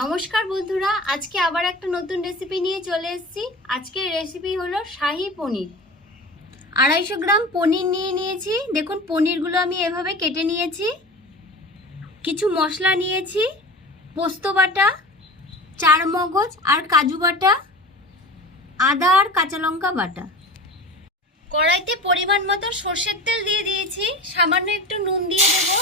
নমস্কার বন্ধুরা, আজকে আবার একটা নতুন রেসিপি নিয়ে চলে এসেছি। আজকের রেসিপি হলো শাহি পনির। আড়াইশো গ্রাম পনির নিয়ে নিয়েছি। দেখুন, পনিরগুলো আমি এভাবে কেটে নিয়েছি। কিছু মশলা নিয়েছি, পোস্ত বাটা চার মগজ আর কাজু বাটা, আদা আর কাঁচা লঙ্কা বাটা। কড়াইতে পরিমাণ মতো সর্ষের তেল দিয়ে দিয়েছি। সামান্য একটু নুন দিয়ে দেবো।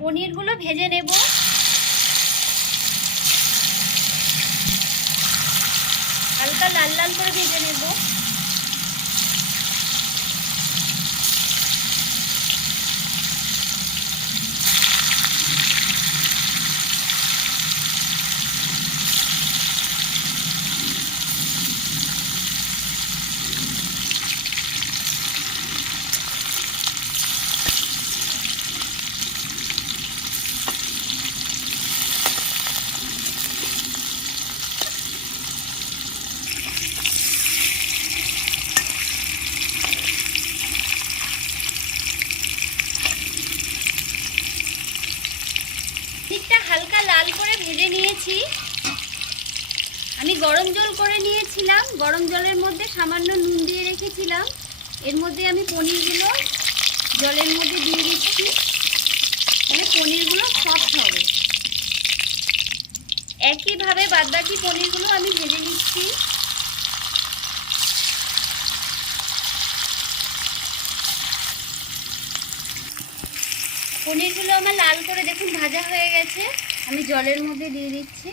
পনিরগুলো ভেজে নেব। হালকা লাল লাল করে ভেজে নেব। দিকটা হালকা লাল করে ভেজে নিয়েছি। আমি গরম জল করে নিয়েছিলাম। গরম জলের মধ্যে সামান্য নুন দিয়ে রেখেছিলাম। এর মধ্যে আমি পনিরগুলো জলের মধ্যে দিয়ে দিচ্ছি। মানে পনিরগুলো সফট হবে। একইভাবে বাদবাকি পনিরগুলো আমি ভেজে নিচ্ছি। পনিরগুলো আমার লাল করে দেখুন, ভাজা হয়ে গেছে। আমি জলের মধ্যে দিয়ে দিচ্ছি।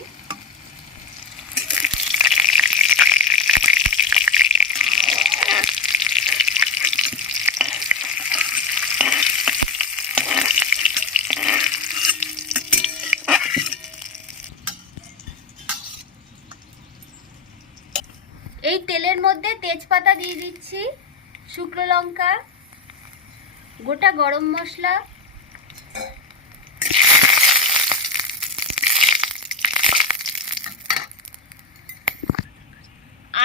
এই তেলের মধ্যে তেজপাতা দিয়ে দিচ্ছি, শুকনো লঙ্কা, গোটা গরম মশলা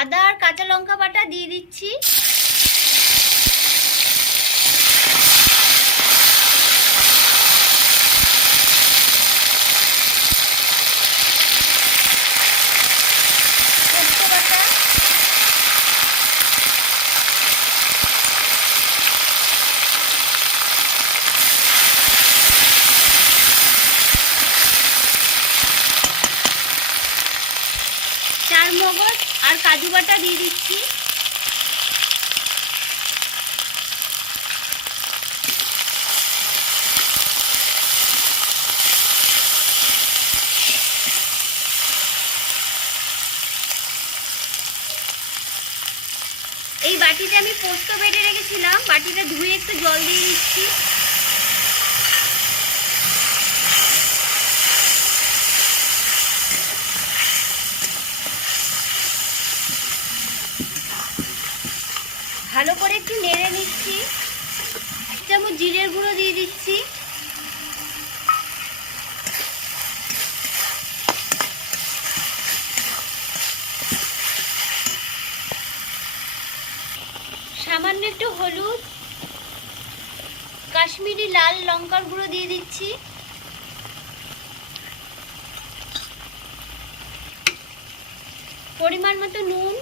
আদা আর কাঁচা লঙ্কা বাটা দিয়ে দিচ্ছি পোস্ত বাটা চার মগজ আর বাটা দিয়ে দিচ্ছি। এই বাটিতে আমি পোস্ত বেটে রেখেছিলাম। বাটিটা ধুয়ে একটু জল দিয়ে দিচ্ছি। ভালো করে একটু নেড়ে নিচ্ছি। এক চামচ জিরের গুঁড়ো দিয়ে দিচ্ছি। সামান্য একটু হলুদ, কাশ্মীরি লাল লঙ্কার গুঁড়ো দিয়ে দিচ্ছি। পরিমাণ মতো নুন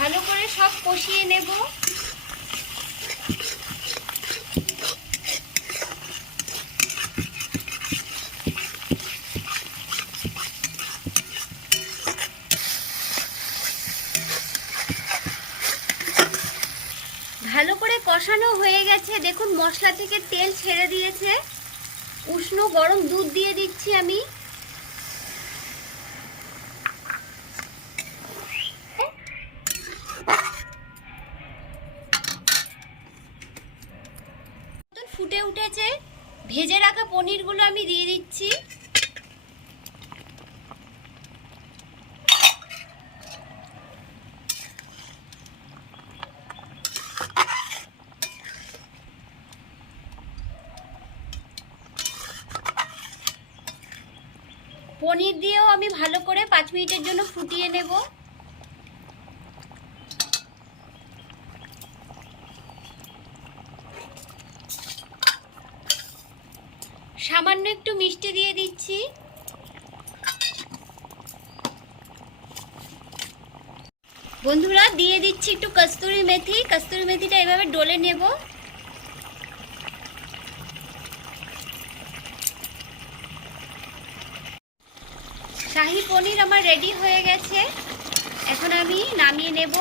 ভালো করে সব কষিয়ে নেব। ভালো করে কষানো হয়ে গেছে। দেখুন, মশলা থেকে তেল ছেড়ে দিয়েছে। উষ্ণ গরম দুধ দিয়ে দিচ্ছি আমি। ফুটে উঠেছে। ভেজে রাখা পনিরগুলো আমি দিয়ে দিচ্ছি। পনির দিয়েও আমি ভালো করে পাঁচ মিনিটের জন্য ফুটিয়ে নেব। সামান্য একটু মিষ্টি দিয়ে দিচ্ছি। বন্ধুরা, দিয়ে দিচ্ছি একটু কস্তুরি মেথি। কস্তুরি মেথিটা এভাবে ডলে নেব। শাহি পনির আমার রেডি হয়ে গেছে। এখন আমি নামিয়ে নেব।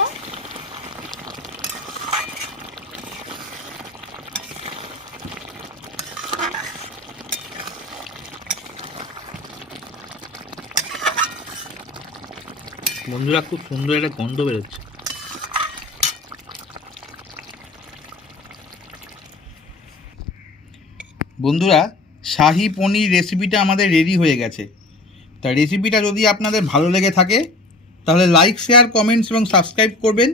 বন্ধুরা, খুব সুন্দর একটা গন্ধ বেরোচ্ছে। বন্ধুরা, শাহি পনির রেসিপিটা আমাদের রেডি হয়ে গেছে। তা রেসিপিটা যদি আপনাদের ভালো লেগে থাকে, তাহলে লাইক শেয়ার কমেন্টস এবং সাবস্ক্রাইব করবেন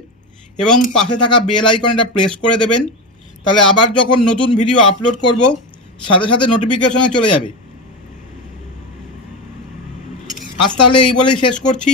এবং পাশে থাকা বেল আইকনটা প্রেস করে দেবেন। তাহলে আবার যখন নতুন ভিডিও আপলোড করব, সাথে সাথে নোটিফিকেশনে চলে যাবে। আজ তাহলে এই বলেই শেষ করছি।